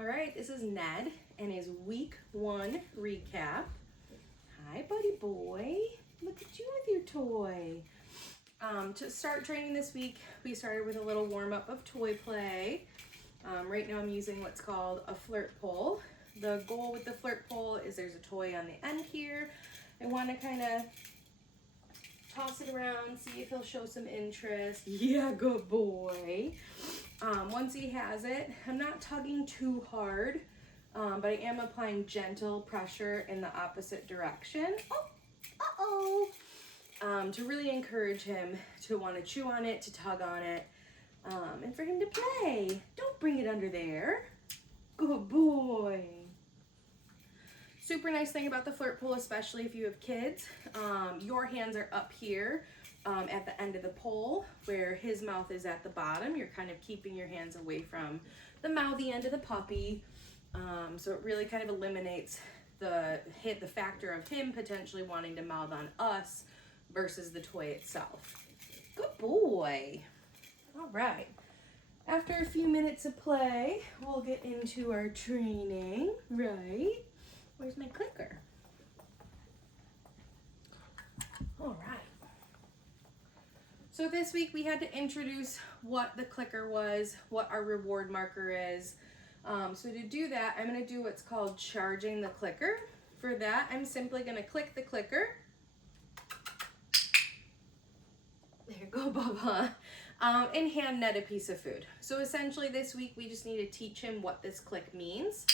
All right, this is Ned and his week 1 recap. Hi, buddy boy. Look at you with your toy. To start training this week, we started with a little warm-up of toy play. Right now I'm using what's called a flirt pole. The goal with the flirt pole is there's a toy on the end here. I want to kind of toss it around, see if he'll show some interest. Yeah, good boy. Once he has it, I'm not tugging too hard, but I am applying gentle pressure in the opposite direction. To really encourage him to want to chew on it, to tug on it, and for him to play. Don't bring it under there. Good boy. Super nice thing about the flirt pole, especially if you have kids, your hands are up here at the end of the pole where his mouth is at the bottom. You're kind of keeping your hands away from the mouthy end of the puppy. So it really kind of eliminates the factor of him potentially wanting to mouth on us versus the toy itself. Good boy. All right. After a few minutes of play, we'll get into our training, right? Where's my clicker? All right. So this week we had to introduce what the clicker was, what our reward marker is. So to do that, I'm going to do what's called charging the clicker. For that, I'm simply going to click the clicker. There you go, Bubba. And hand Ned a piece of food. So essentially this week we just need to teach him what this click means.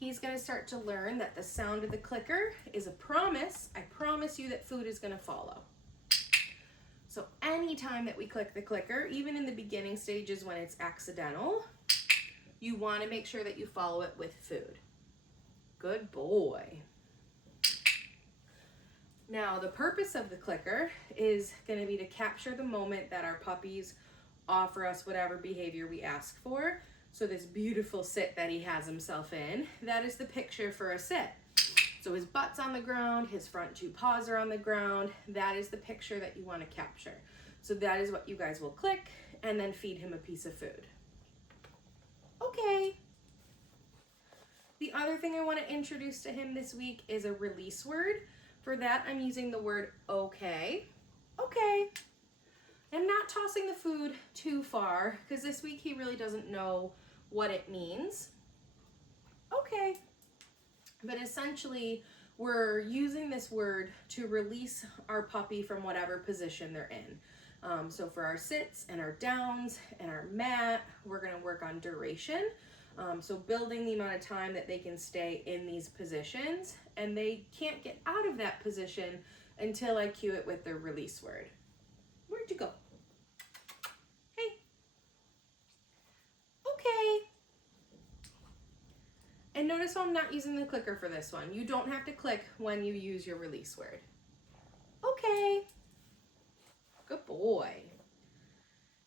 He's going to start to learn that the sound of the clicker is a promise. I promise you that food is going to follow. So anytime that we click the clicker, even in the beginning stages when it's accidental, you want to make sure that you follow it with food. Good boy. Now, the purpose of the clicker is going to be to capture the moment that our puppies offer us whatever behavior we ask for. So this beautiful sit that he has himself in, that is the picture for a sit. So his butt's on the ground, his front 2 paws are on the ground. That is the picture that you want to capture. So that is what you guys will click and then feed him a piece of food. Okay. The other thing I want to introduce to him this week is a release word. For that, I'm using the word okay. Okay. I'm not tossing the food too far because this week he really doesn't know what it means. Okay. But essentially, we're using this word to release our puppy from whatever position they're in. So for our sits and our downs and our mat, we're going to work on duration. So building the amount of time that they can stay in these positions, and they can't get out of that position until I cue it with the release word. Where'd you go? Hey. Okay. And notice how I'm not using the clicker for this one. You don't have to click when you use your release word. Okay. Good boy.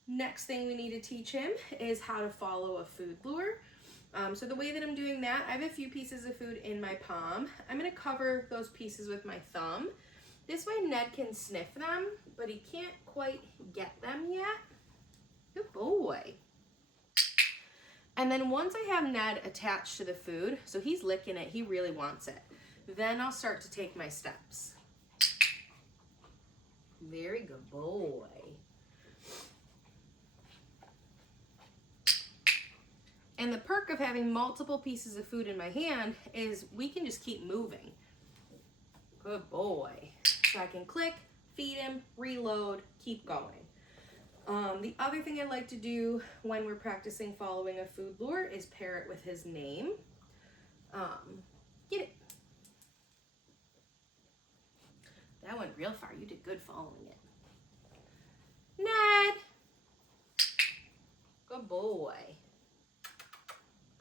Next thing we need to teach him is how to follow a food lure. So the way that I'm doing that, I have a few pieces of food in my palm. I'm going to cover those pieces with my thumb. This way Ned can sniff them, but he can't quite get them yet. Good boy. And then once I have Ned attached to the food, so he's licking it, he really wants it, then I'll start to take my steps. Very good boy. And the perk of having multiple pieces of food in my hand is we can just keep moving. Good boy. So I can click, feed him, reload, keep going. The other thing I like to do when we're practicing following a food lure is pair it with his name. Get it. That went real far. You did good following it. Ned. Good boy.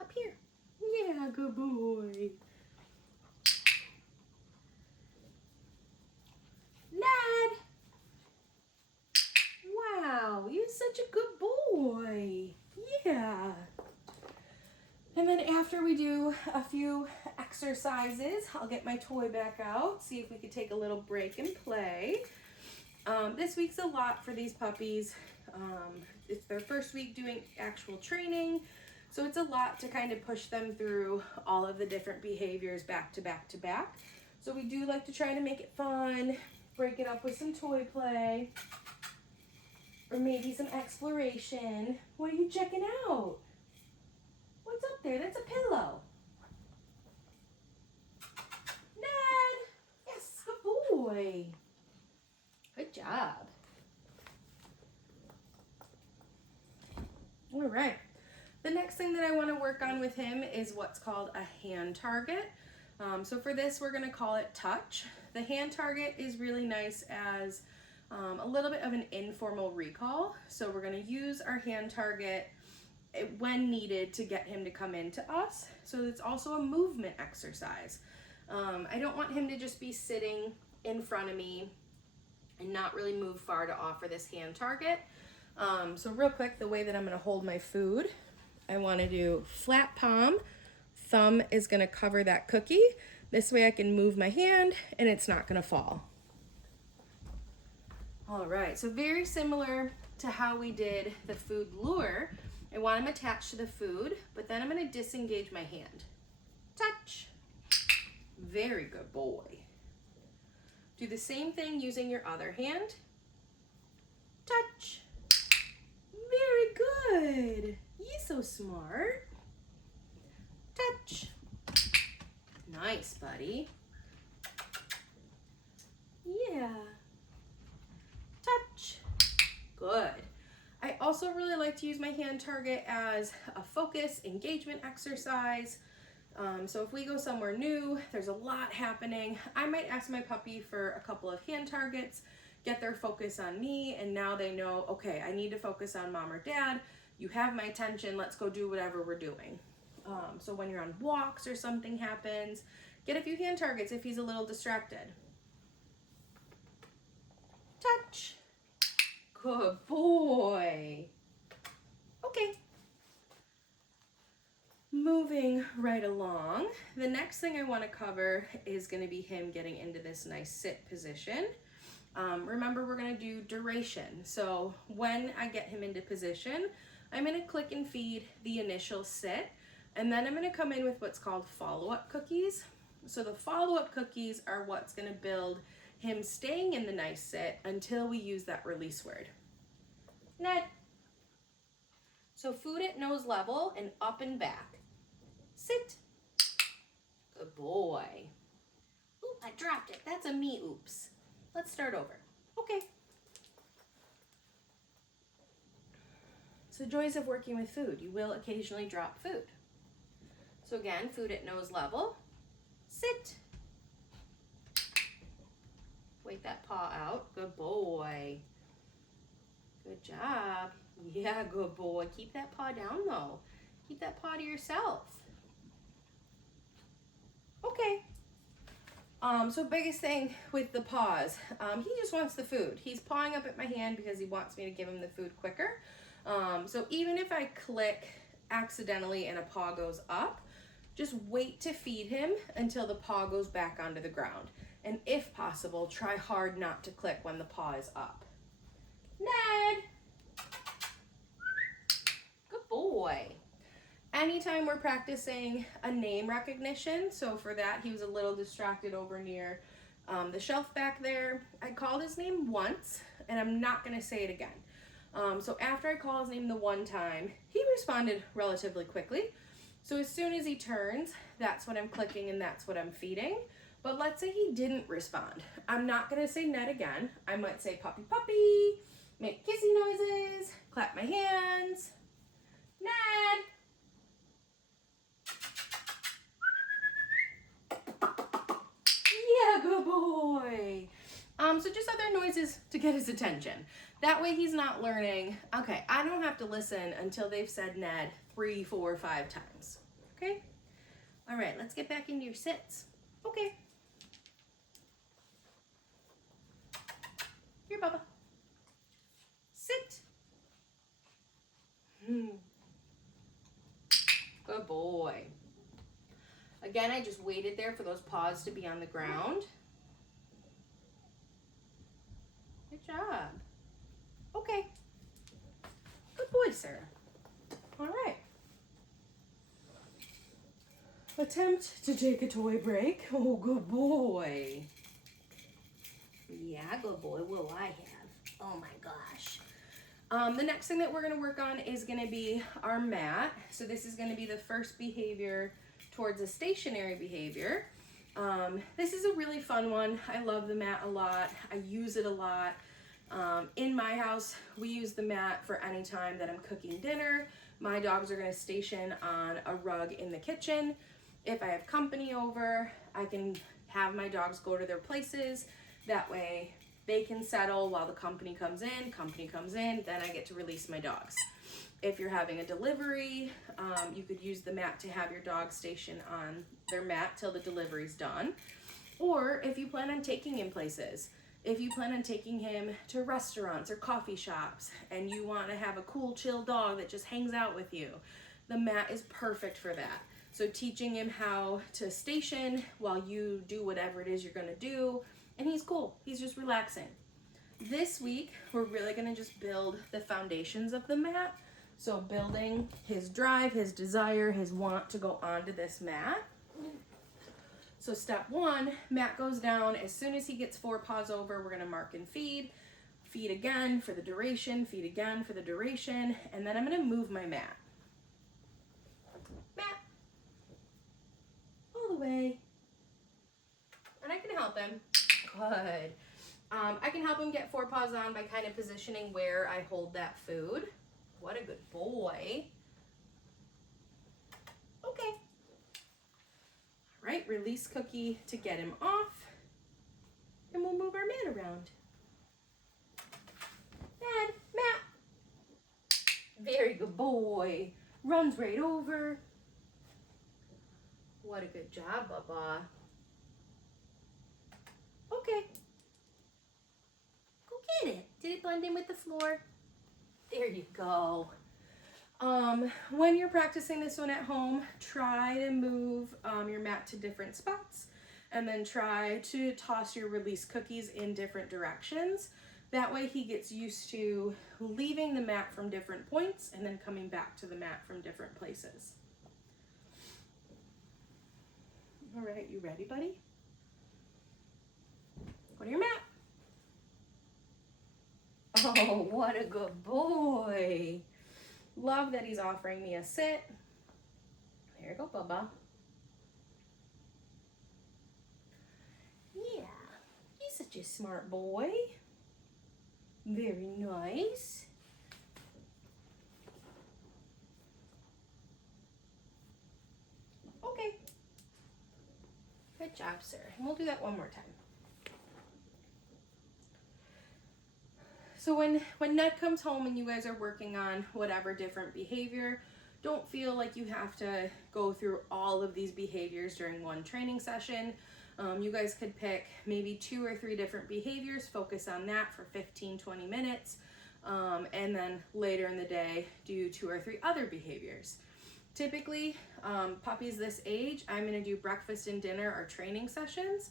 Up here. Yeah, good boy. Ned. Wow, you're such a good boy. Yeah. And then after we do a few exercises, I'll get my toy back out, see if we could take a little break and play. This week's a lot for these puppies. It's their first week doing actual training, So it's a lot to kind of push them through all of the different behaviors back to back to back. So we do like to try to make it fun, break it up with some toy play, or maybe some exploration. What are you checking out? What's up there? That's a pillow. Ned! Yes, good boy. Good job. All right. The next thing that I want to work on with him is what's called a hand target. So for this, we're going to call it touch. The hand target is really nice as a little bit of an informal recall. So we're going to use our hand target when needed to get him to come into us. So it's also a movement exercise. I don't want him to just be sitting in front of me and not really move far to offer this hand target. So real quick, the way that I'm going to hold my food, I want to do flat palm. Thumb is going to cover that cookie. This way I can move my hand and it's not going to fall. All right, so very similar to how we did the food lure. I want him attached to the food, but then I'm going to disengage my hand. Touch. Very good boy. Do the same thing using your other hand. Touch. Very good. You're so smart. Touch. Nice, buddy. Yeah. Touch. Good. I also really like to use my hand target as a focus engagement exercise. So if we go somewhere new, there's a lot happening, I might ask my puppy for a couple of hand targets, get their focus on me, and now they know, okay, I need to focus on mom or dad. You have my attention, let's go do whatever we're doing. So when you're on walks or something happens, get a few hand targets if he's a little distracted. Touch. Good boy. Okay. Moving right along, the next thing I want to cover is going to be him getting into this nice sit position. Remember, we're going to do duration. So when I get him into position, I'm going to click and feed the initial sit, and then I'm going to come in with what's called follow-up cookies. So the follow-up cookies are what's going to build him staying in the nice sit until we use that release word. Ned. So food at nose level and up and back. Sit. Good boy. Oop, I dropped it. That's a me oops. Let's start over. Okay. So joys of working with food. You will occasionally drop food. So again, food at nose level. Sit. Wait that paw out. Good boy. Good job. Yeah, good boy. Keep that paw down though. Keep that paw to yourself. Okay. So biggest thing with the paws, he just wants the food. He's pawing up at my hand because he wants me to give him the food quicker. So even if I click accidentally and a paw goes up, just wait to feed him until the paw goes back onto the ground. And if possible, try hard not to click when the paw is up. Ned! Good boy. Anytime we're practicing a name recognition, so for that he was a little distracted over near the shelf back there. I called his name once, and I'm not going to say it again. So after I call his name the one time, he responded relatively quickly. So as soon as he turns, that's what I'm clicking and that's what I'm feeding. But let's say he didn't respond. I'm not going to say Ned again. I might say puppy puppy, make kissy noises, clap my hands. Ned! Yeah, good boy. So just other noises to get his attention. That way he's not learning, okay, I don't have to listen until they've said Ned 3, 4, 5 times. Okay? All right, let's get back into your sits. Okay. Here, Bubba. Sit. Good boy. Again, I just waited there for those paws to be on the ground. Good job. Okay. Good boy, sir. All right. attempt to take a toy break. Oh, good boy. Yeah, good boy. Will I have? Oh my gosh. The next thing that we're going to work on is going to be our mat. So this is going to be the first behavior towards a stationary behavior. This is a really fun one. I love the mat a lot. I use it a lot. In my house, we use the mat for any time that I'm cooking dinner. My dogs are going to station on a rug in the kitchen. If I have company over, I can have my dogs go to their places. That way they can settle while the company comes in, then I get to release my dogs. If you're having a delivery, you could use the mat to have your dog station on their mat till the delivery's done. Or if you plan on taking him places, if you plan on taking him to restaurants or coffee shops and you want to have a cool, chill dog that just hangs out with you, the mat is perfect for that. So teaching him how to station while you do whatever it is you're going to do, and he's cool. He's just relaxing. This week, we're really going to just build the foundations of the mat. So building his drive, his desire, his want to go onto this mat. So step one, mat goes down. As soon as he gets 4 paws over, we're going to mark and feed. Feed again for the duration, feed again for the duration, and then I'm going to move my mat. Mat. All the way. And I can help him. Good. I can help him get 4 paws on by kind of positioning where I hold that food. What a good boy. Okay. All right, release Cookie to get him off. And we'll move our mat around. Dad, mat. Very good boy. Runs right over. What a good job, Bubba. Okay. Go get it. Did it blend in with the floor? There you go. When you're practicing this one at home, try to move your mat to different spots and then try to toss your release cookies in different directions. That way he gets used to leaving the mat from different points and then coming back to the mat from different places. All right, you ready, buddy? Go to your mat. Oh, what a good boy. Love that he's offering me a sit. There you go, Bubba. Yeah, he's such a smart boy. Very nice. Okay. Good job, sir. And we'll do that one more time. So when Ned comes home and you guys are working on whatever different behavior, don't feel like you have to go through all of these behaviors during one training session. You guys could pick maybe 2 or 3 different behaviors, focus on that for 15-20 minutes, and then later in the day do 2 or 3 other behaviors. Typically, puppies this age, I'm going to do breakfast and dinner or training sessions.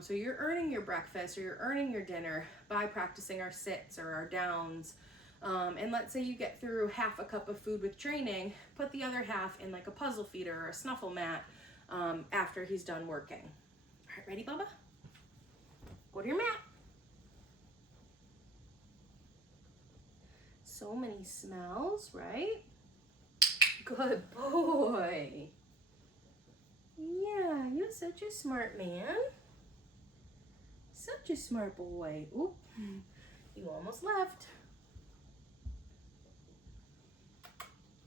So you're earning your breakfast or you're earning your dinner by practicing our sits or our downs. And let's say you get through half a cup of food with training, put the other half in like a puzzle feeder or a snuffle mat after he's done working. All right, ready, Bubba? Go to your mat. So many smells, right? Good boy. Yeah, you're such a smart man. Such a smart boy. Oop, you almost left.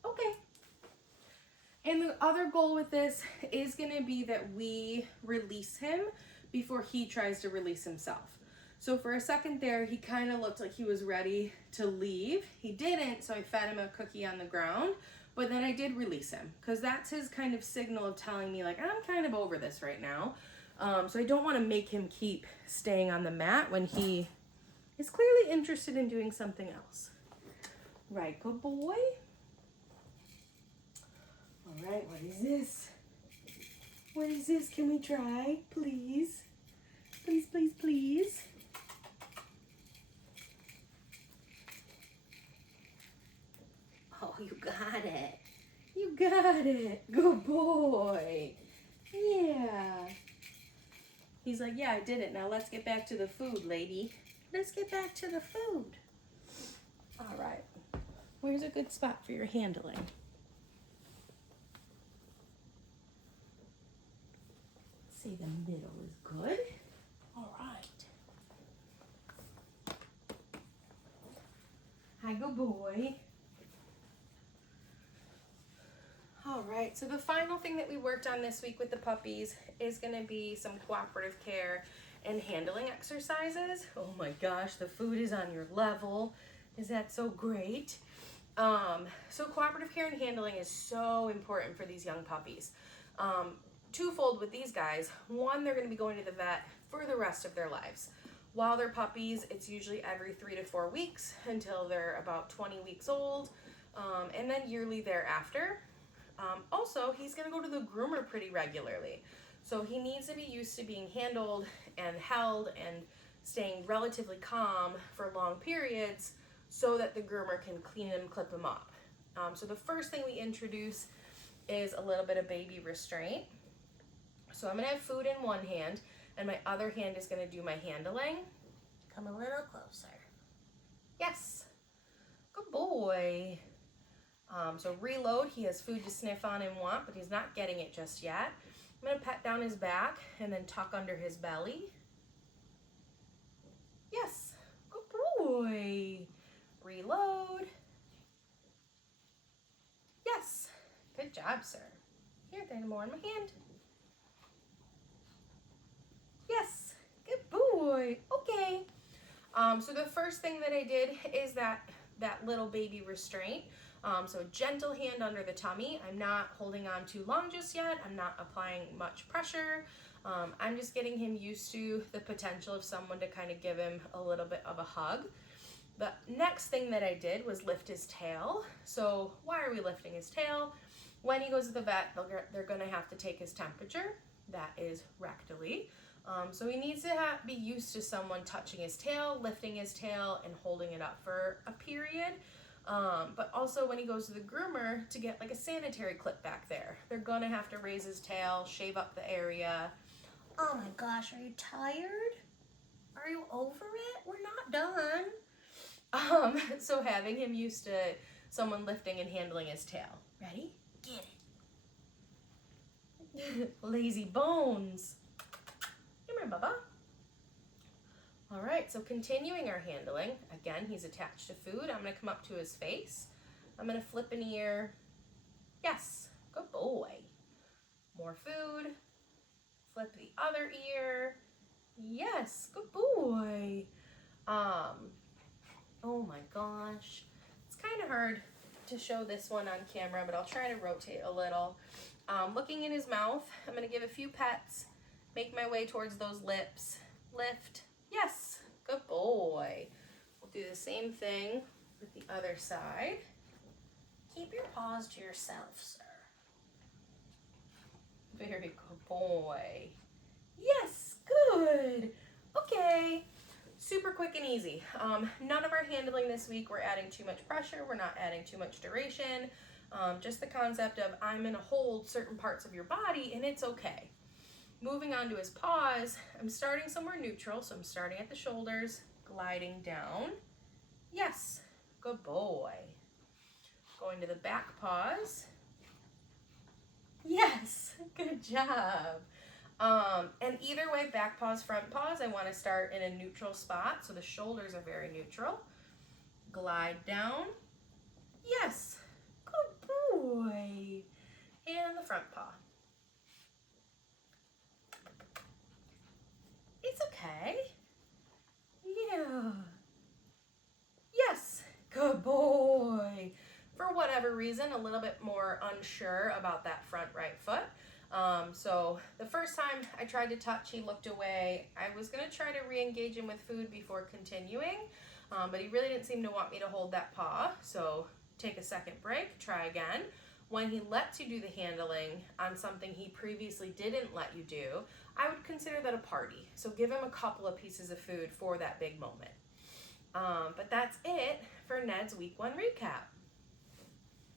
Okay. And the other goal with this is going to be that we release him before he tries to release himself. So for a second there, he kind of looked like he was ready to leave. He didn't, so I fed him a cookie on the ground, but then I did release him because that's his kind of signal of telling me like, I'm kind of over this right now. So I don't want to make him keep staying on the mat when he is clearly interested in doing something else. Right, good boy. All right, what is this? What is this? Can we try, please? Please, please, please. Oh, you got it. You You got it. Good boy. Yeah. He's like, yeah, I did it. Now let's get back to the food, lady. Let's get back to the food. All right. Where's a good spot for your handling? Say the middle is good. All right. Hi, good boy. All right, so the final thing that we worked on this week with the puppies is going to be some cooperative care and handling exercises. Oh my gosh, the food is on your level. Is that so great? So cooperative care and handling is so important for these young puppies. Twofold with these guys. One, they're going to be going to the vet for the rest of their lives. While they're puppies, it's usually every 3 to 4 weeks until they're about 20 weeks old, and then yearly thereafter. Also, he's going to go to the groomer pretty regularly. So he needs to be used to being handled and held and staying relatively calm for long periods so that the groomer can clean him, clip him up. So the first thing we introduce is a little bit of baby restraint. So I'm going to have food in one hand and my other hand is going to do my handling. Come a little closer. Yes. Good boy. So reload, he has food to sniff on and want, but he's not getting it just yet. I'm going to pat down his back and then tuck under his belly. Yes, good boy. Reload. Yes, good job, sir. Here, there's more in my hand. Yes, good boy. Okay. So the first thing that I did is that little baby restraint. So a gentle hand under the tummy. I'm not holding on too long just yet. I'm not applying much pressure. I'm just getting him used to the potential of someone to kind of give him a little bit of a hug. The next thing that I did was lift his tail. So why are we lifting his tail? When he goes to the vet, they're going to have to take his temperature. That is rectally. So he needs to be used to someone touching his tail, lifting his tail, and holding it up for a period. But also when he goes to the groomer to get like a sanitary clip back there. They're gonna have to raise his tail, shave up the area. Oh my gosh, are you tired? Are you over it? We're not done. So having him used to someone lifting and handling his tail. Ready? Get it. Lazy bones. Come here, Bubba. All right, so continuing our handling, again, he's attached to food. I'm going to come up to his face. I'm going to flip an ear. Yes, good boy. More food. Flip the other ear. Yes, good boy. Oh my gosh. It's kind of hard to show this one on camera, but I'll try to rotate a little. Looking in his mouth, I'm going to give a few pets, make my way towards those lips, lift. Yes, good boy. We'll do the same thing with the other side. Keep your paws to yourself, sir. Very good boy. Yes, good. Okay, super quick and easy. None of our handling this week, we're adding too much pressure. We're not adding too much duration. Just the concept of I'm going to hold certain parts of your body and it's okay. Moving on to his paws, I'm starting somewhere neutral, so I'm starting at the shoulders, gliding down. Yes, good boy. Going to the back paws. Yes, good job. And either way, back paws, front paws, I want to start in a neutral spot, so the shoulders are very neutral. Glide down. Yes, good boy. And the front paw. It's okay. Yeah. Yes. Good boy. For whatever reason, a little bit more unsure about that front right foot. So the first time I tried to touch, he looked away. I was going to try to re-engage him with food before continuing, but he really didn't seem to want me to hold that paw. So take a second break, try again. When he lets you do the handling on something he previously didn't let you do, I would consider that a party. So give him a couple of pieces of food for that big moment. But that's it for Ned's week 1 recap.